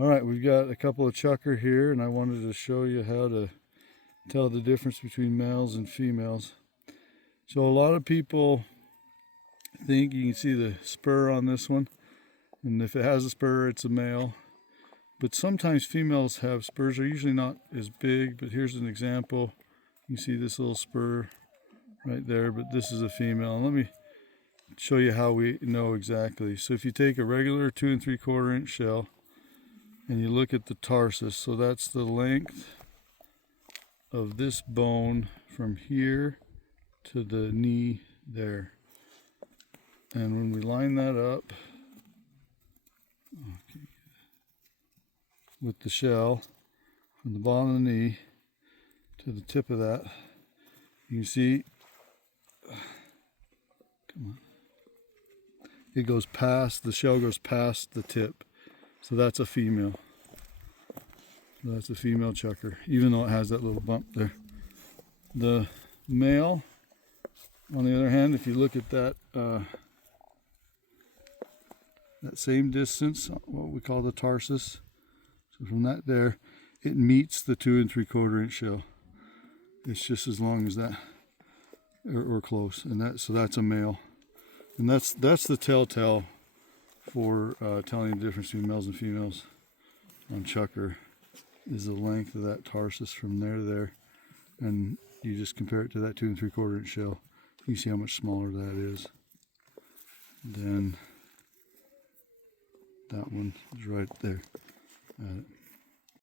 Alright, we've got a couple of chukar here, and I wanted to show you how to tell the difference between males and females. So a lot of people think, you can see the spur on this one, and if it has a spur it's a male. But sometimes females have spurs. They're usually not as big, but here's an example. You see this little spur right there, but this is a female. And let me show you how we know exactly. So if you take a regular 2 3/4 inch shell and you look at the tarsus, so that's the length of this bone from here to the knee there. And when we line that up with the shell from the bottom of the knee to the tip of that, you can see it goes past, the shell goes past the tip. So that's a female. That's a female chukar, even though it has that little bump there. The male, on the other hand, if you look at that that same distance, what we call the tarsus, so from that there, it meets the 2 3/4 inch shell. It's just as long as that, or close, and so that's a male, and that's the telltale for telling the difference between males and females on chukar, is the length of that tarsus from there to there, and you just compare it to that 2 3/4 inch shell. You see how much smaller that is. Then that one is right there.